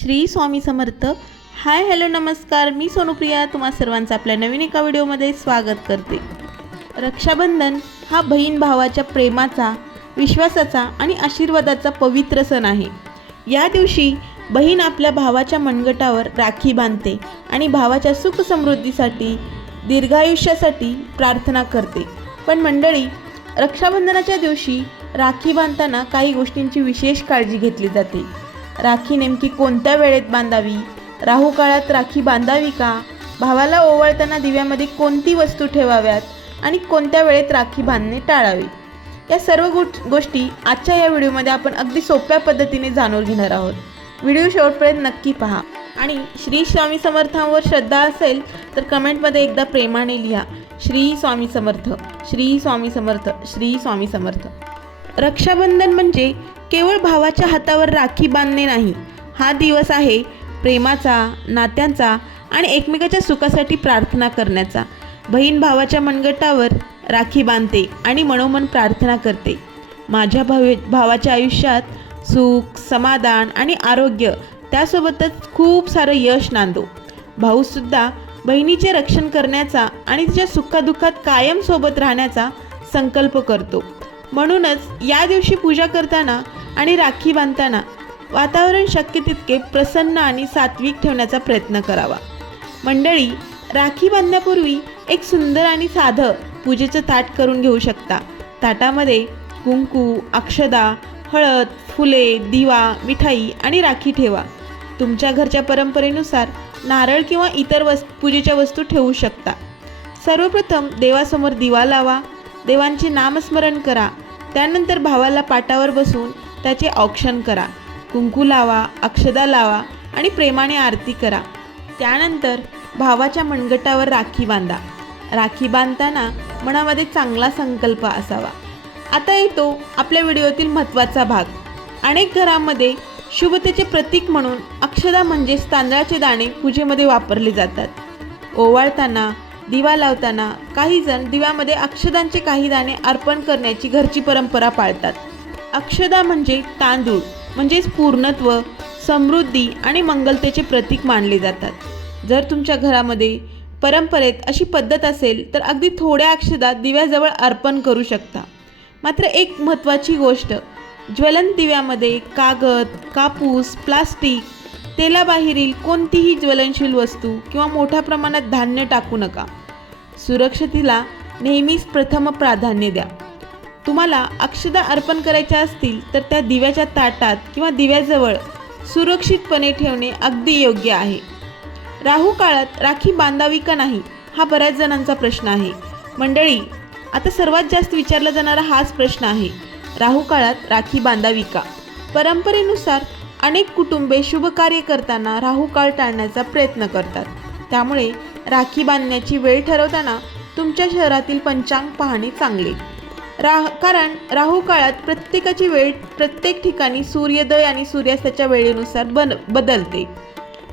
Shri Swami Samarth. Hi hello नमस्कार, मी सोनुप्रिया तुम्हा सर्वांचं आपल्या नवीन एका व्हिडिओमध्ये स्वागत करते. रक्षाबंधन हा बहीण भावाच्या प्रेमाचा, विश्वासाचा आणि आशीर्वादाचा पवित्र सण आहे. या दिवशी बहीण आपल्या भावाच्या मनगटावर राखी बांधते आणि भावाच्या सुख समृद्धीसाठी, दीर्घायुष्यासाठी प्रार्थना करते. पण मंडळी, रक्षाबंधनाच्या दिवशी राखी बांधताना काही गोष्टींची विशेष काळजी घेतली जाते. राखी नेमकी कोणत्या वेळेत बांधावी? राहू काळात राखी बांधावी का? भावाला ओवाळताना दिव्यामध्ये कोणती वस्तू ठेवाव्यात आणि कोणत्या वेळेत राखी बांधणे टाळावे, या सर्व गोष्टी आजच्या या व्हिडिओमध्ये आपण अगदी सोप्या पद्धतीने जाणून घेणार आहोत. व्हिडिओ शेवटपर्यंत नक्की पहा. आणि श्री स्वामी समर्थांवर श्रद्धा असेल तर कमेंटमध्ये एकदा प्रेमाने लिहा, श्री स्वामी समर्थ, श्री स्वामी समर्थ, श्री स्वामी समर्थ. रक्षाबंधन म्हणजे केवळ भावाच्या हातावर राखी बांधणे नाही. हा दिवस आहे प्रेमाचा, नात्यांचा आणि एकमेकाच्या सुखासाठी प्रार्थना करण्याचा. बहीण भावाच्या मनगटावर राखी बांधते आणि मनोमन प्रार्थना करते, माझ्या भावाच्या आयुष्यात सुख, समाधान आणि आरोग्य, त्यासोबतच खूप सारं यश नांदो. भाऊसुद्धा बहिणीचे रक्षण करण्याचा आणि तिच्या सुखादुःखात कायम सोबत राहण्याचा संकल्प करतो. म्हणूनच या दिवशी पूजा करताना आणि राखी बांधताना वातावरण शक्य तितके प्रसन्न आणि सात्विक ठेवण्याचा प्रयत्न करावा. मंडळी, राखी बांधण्यापूर्वी एक सुंदर आणि साधं पूजेचं ताट करून घेऊ शकता. ताटामध्ये कुंकू, अक्षदा, हळद, फुले, दिवा, मिठाई आणि राखी ठेवा. तुमच्या घरच्या परंपरेनुसार नारळ किंवा इतर पूजेच्या वस्तू ठेवू शकता. सर्वप्रथम देवासमोर दिवा लावा, देवांचे नामस्मरण करा. त्यानंतर भावाला पाटावर बसून त्याचे औक्षण करा. कुंकू लावा, अक्षदा लावा आणि प्रेमाने आरती करा. त्यानंतर भावाच्या मनगटावर राखी बांधा. राखी बांधताना मनामध्ये चांगला संकल्प असावा. आता येतो आपल्या व्हिडिओतील महत्त्वाचा भाग. अनेक घरांमध्ये शुभतेचे प्रतीक म्हणून अक्षदा म्हणजेच तांदळाचे दाणे पूजेमध्ये वापरले जातात. ओवाळताना, दिवा लावताना काही जण दिव्यामध्ये अक्षदांचे काही दाणे अर्पण करण्याची घरची परंपरा पाळतात. अक्षदा म्हणजे तांदूळ, म्हणजेच पूर्णत्व, समृद्धी आणि मंगलतेचे प्रतीक मानले जातात. जर तुमच्या घरामध्ये परंपरेत अशी पद्धत असेल तर अगदी थोड्या अक्षदा दिव्याजवळ अर्पण करू शकता. मात्र एक महत्त्वाची गोष्ट, ज्वलन दिव्यामध्ये कागद, कापूस, प्लास्टिक, तेलाबाहेरील कोणतीही ज्वलनशील वस्तू किंवा मोठ्या प्रमाणात धान्य टाकू नका. सुरक्षतेला नेहमीच प्रथम प्राधान्य द्या. तुम्हाला अक्षदा अर्पण करायच्या असतील तर त्या दिव्याच्या ताटात किंवा दिव्याजवळ सुरक्षितपणे ठेवणे अगदी योग्य आहे. राहू काळात राखी बांधावी का नाही, हा बऱ्याच जणांचा प्रश्न आहे. मंडळी, आता सर्वात जास्त विचारला जाणारा हाच प्रश्न आहे, राहू काळात राखी बांधावी का? परंपरेनुसार अनेक कुटुंबे शुभ कार्य करताना राहू काळ टाळण्याचा प्रयत्न करतात. त्यामुळे राखी बांधण्याची वेळ ठरवताना तुमच्या शहरातील पंचांग पाहणे चांगले. कारण राहू काळात प्रत्येकाची वेळ प्रत्येक ठिकाणी सूर्योदय आणि सूर्यास्ताच्या वेळेनुसार बदलते.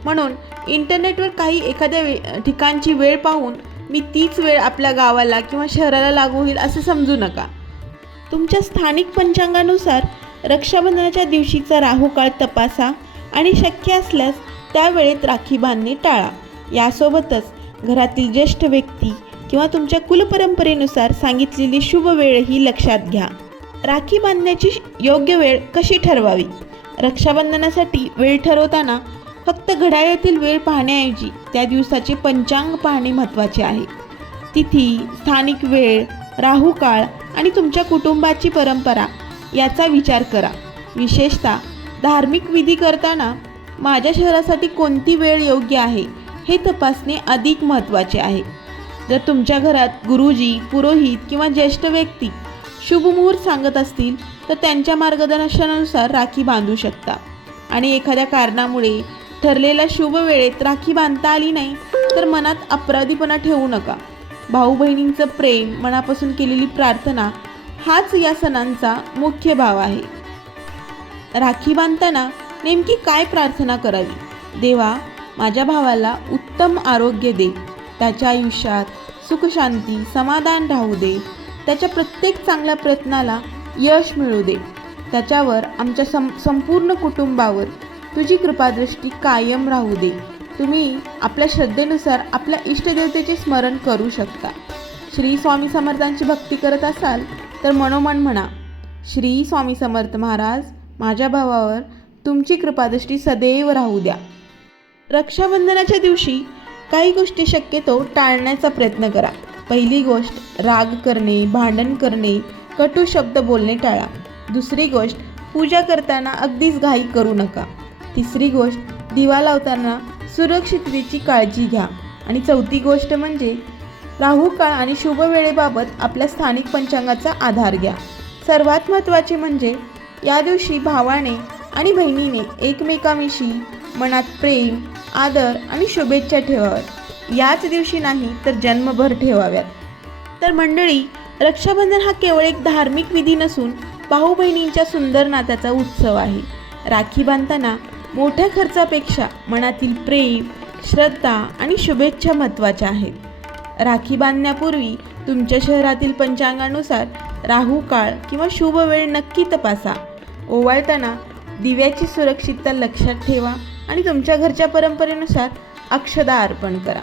म्हणून इंटरनेटवर काही एखाद्या ठिकाणची वेळ पाहून मी तीच वेळ आपल्या गावाला किंवा शहराला लागू होईल असं समजू नका. तुमच्या स्थानिक पंचांगानुसार रक्षाबंधनाच्या दिवशीचा राहू काळ तपासा आणि शक्य असल्यास त्या वेळेत राखी बांधणे टाळा. यासोबतच घरातील ज्येष्ठ व्यक्ती किंवा तुमच्या कुलपरंपरेनुसार सांगितलेली शुभ वेळही लक्षात घ्या. राखी बांधण्याची योग्य वेळ कशी ठरवावी? रक्षाबंधनासाठी वेळ ठरवताना फक्त घड्याळातील वेळ पाहण्याऐवजी त्या दिवसाचे पंचांग पाहणे महत्त्वाचे आहे. तिथी, स्थानिक वेळ, राहू काळ आणि तुमच्या कुटुंबाची परंपरा याचा विचार करा. विशेषतः धार्मिक विधी करताना माझ्या शहरासाठी कोणती वेळ योग्य आहे हे तपासणे अधिक महत्त्वाचे आहे. जर तुमच्या घरात गुरुजी, पुरोहित किंवा ज्येष्ठ व्यक्ती शुभमुहूर्त सांगत असतील तर त्यांच्या मार्गदर्शनानुसार राखी बांधू शकता. आणि एखाद्या कारणामुळे ठरलेल्या शुभ वेळेत राखी बांधता आली नाही तर मनात अपराधीपणा ठेवू नका. भाऊ बहिणींचं प्रेम, मनापासून केलेली प्रार्थना हाच या सणांचा मुख्य भाव आहे. राखी बांधताना नेमकी काय प्रार्थना करावी? देवा, माझ्या भावाला उत्तम आरोग्य दे, त्याच्या आयुष्यात सुखशांती, समाधान राहू दे, त्याच्या प्रत्येक चांगल्या प्रयत्नाला यश मिळू दे, त्याच्यावर, आमच्या संपूर्ण कुटुंबावर तुझी कृपादृष्टी कायम राहू दे. तुम्ही आपल्या श्रद्धेनुसार आपल्या इष्टदेवतेचे स्मरण करू शकता. श्री स्वामी समर्थांची भक्ती करत असाल तर मनोमन म्हणा, श्री स्वामी समर्थ महाराज, माझ्या भावावर तुमची कृपादृष्टी सदैव राहू द्या. रक्षाबंधनाच्या दिवशी काही गोष्टी शक्यतो टाळण्याचा प्रयत्न करा. पहिली गोष्ट, राग करणे, भांडण करणे, कटू शब्द बोलणे टाळा. दुसरी गोष्ट, पूजा करताना अगदीच घाई करू नका. तिसरी गोष्ट, दिवा लावताना सुरक्षिततेची काळजी घ्या. आणि चौथी गोष्ट म्हणजे राहू काळ आणि शुभ वेळेबाबत आपल्या स्थानिक पंचांगाचा आधार घ्या. सर्वात महत्त्वाचे म्हणजे या दिवशी भावाने आणि बहिणीने एकमेकांविषयी मनात प्रेम, आदर आणि शुभेच्छा ठेवाव्यात. याच दिवशी नाही तर जन्मभर ठेवाव्यात. तर मंडळी, रक्षाबंधन हा केवळ एक धार्मिक विधी नसून भाऊ बहिणींच्या सुंदर नात्याचा उत्सव आहे. राखी बांधताना मोठ्या खर्चापेक्षा मनातील प्रेम, श्रद्धा आणि शुभेच्छा महत्त्वाच्या आहेत. राखी बांधण्यापूर्वी तुमच्या शहरातील पंचांगानुसार राहू काळ किंवा शुभ वेळ नक्की तपासा. ओवाळताना दिव्याची सुरक्षितता लक्षात ठेवा आणि तुमच्या घरच्या परंपरेनुसार अक्षदा अर्पण करा.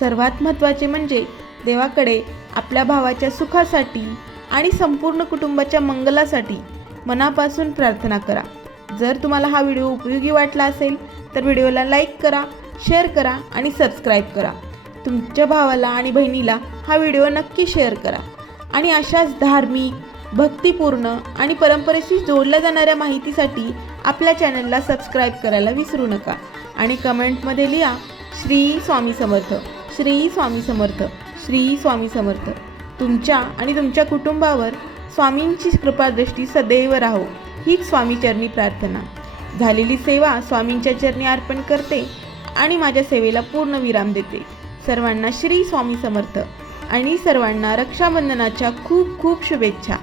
सर्वात महत्त्वाचे म्हणजे देवाकडे आपल्या भावाच्या सुखासाठी आणि संपूर्ण कुटुंबाच्या मंगलासाठी मनापासून प्रार्थना करा. जर तुम्हाला हा व्हिडिओ उपयोगी वाटला असेल तर व्हिडिओला लाईक करा, शेअर करा आणि सबस्क्राईब करा. तुमच्या भावाला आणि बहिणीला हा व्हिडिओ नक्की शेअर करा. आणि अशाच धार्मिक, भक्तिपूर्ण आणि परंपरेशी जोडल्या जाणाऱ्या माहितीसाठी आपल्या चॅनलला सबस्क्राईब करायला विसरू नका. आणि कमेंटमध्ये लिहा, श्री स्वामी समर्थ, श्री स्वामी समर्थ, श्री स्वामी समर्थ. तुमच्या आणि तुमच्या कुटुंबावर स्वामींची कृपादृष्टी सदैव राहो, हीच स्वामीचरणी प्रार्थना. झालेली सेवा स्वामींच्या चरणी अर्पण करते आणि माझ्या सेवेला पूर्ण विराम देते. सर्वांना श्री स्वामी समर्थ आणि सर्वांना रक्षाबंधनाच्या खूप खूप शुभेच्छा.